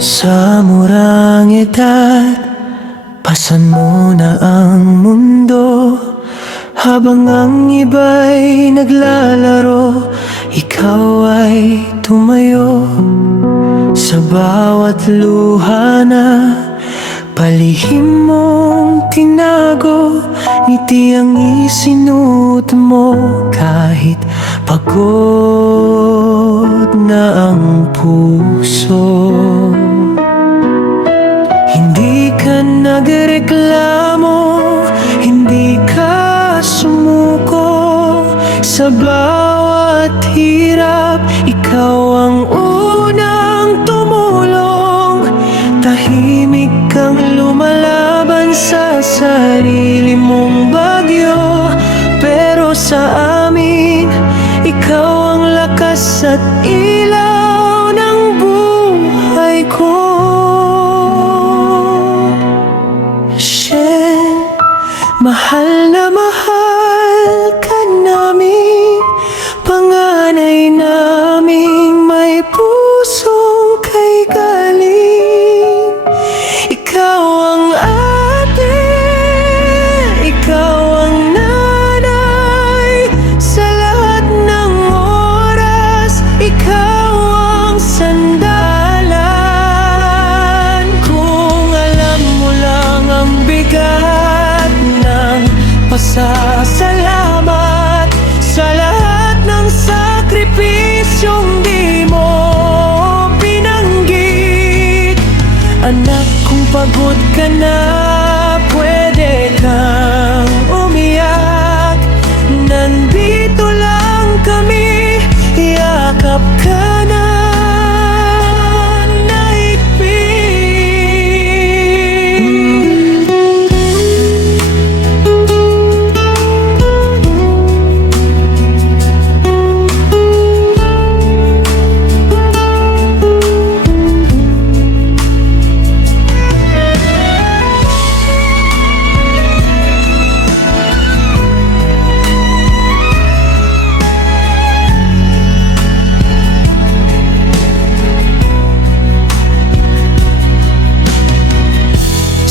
Sa murang edad, pasan mo na ang mundo. Habang ang iba'y naglalaro, ikaw ay tumayo. Sa bawat luha na palihim mong tinago, ngiti ang isinuot mo kahit pagod na ang puso. Hindi ka nagreklamo, hindi ka sumuko. Sa bawat hirap, ikaw ang unang tumulong. Tahimik kang lumalaban sa sarili mong bagyo, pero sa amin, ikaw ang lakas at ilaw ng buhay ko. Shen, mahal na mahal ka namin, panganay naming may pusong kay galing. Ikaw ang ate, ikaw ang nanay, sa lahat ng oras, ikaw ang sandalan. Kung alam mo lang ang bigat ng pasasalamat sa lahat ng sakripisyong di mo binanggit. Anak, kung pagod ka na, pwede kang umiyak. Nandito lang kami, yakap ka na naigpit.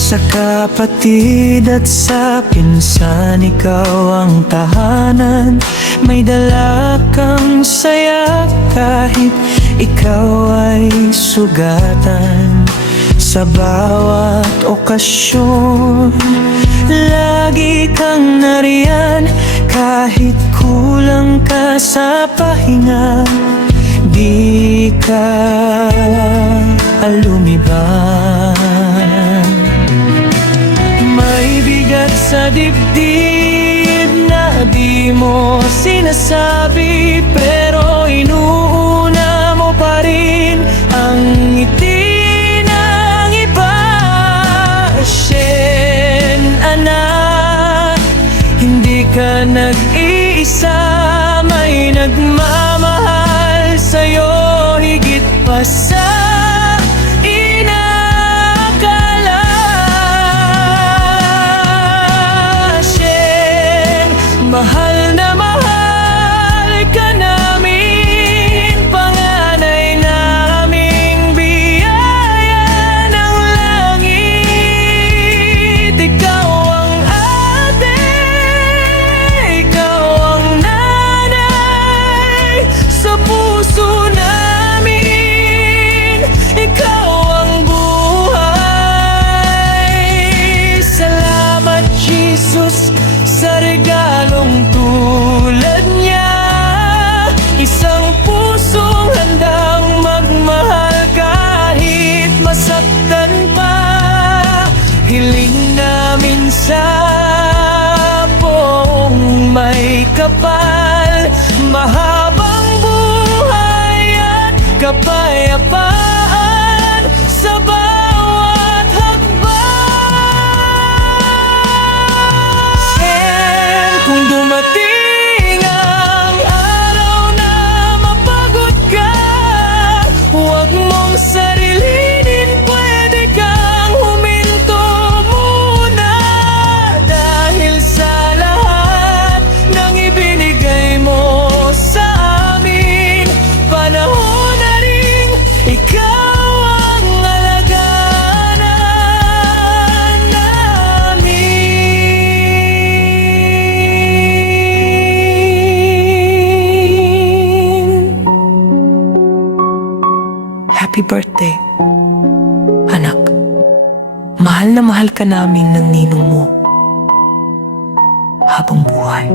Sa kapatid at sa pinsan, ikaw ang tahanan. May dala kang saya kahit ikaw ay sugatan. Sa bawat okasyon, lagi kang nariyan. Kahit kulang ka sa pahinga, di ka lumiban. May bigat sa dibdib na di mo sinasabi, pero inuuna mo pa rin ang ngiti ng iba. Shen, anak, hindi ka nag-iisa. May nagmamahal sa'yo higit pa sa mahal na mahal ka namin, panganay naming biyaya ng langit. Ikaw ang ate, ikaw ang nanay, sa puso namin, ikaw ang buhay. Salamat, Jesus, sa regalong tulad niya. Isang pusong handang magmahal kahit masaktan pa. Hiling namin sa poong may kapal, mahabang buhay at kapayapaan sa bawat hakbang. Kung dumating ang araw na mapagod ka, huwag mong sarilinin, pwede kang huminto muna. Dahil sa lahat ng ibinigay mo sa amin, panahon na rin ikaw ang alam. Happy birthday. Anak, mahal na mahal ka namin ng ninong mo habang buhay.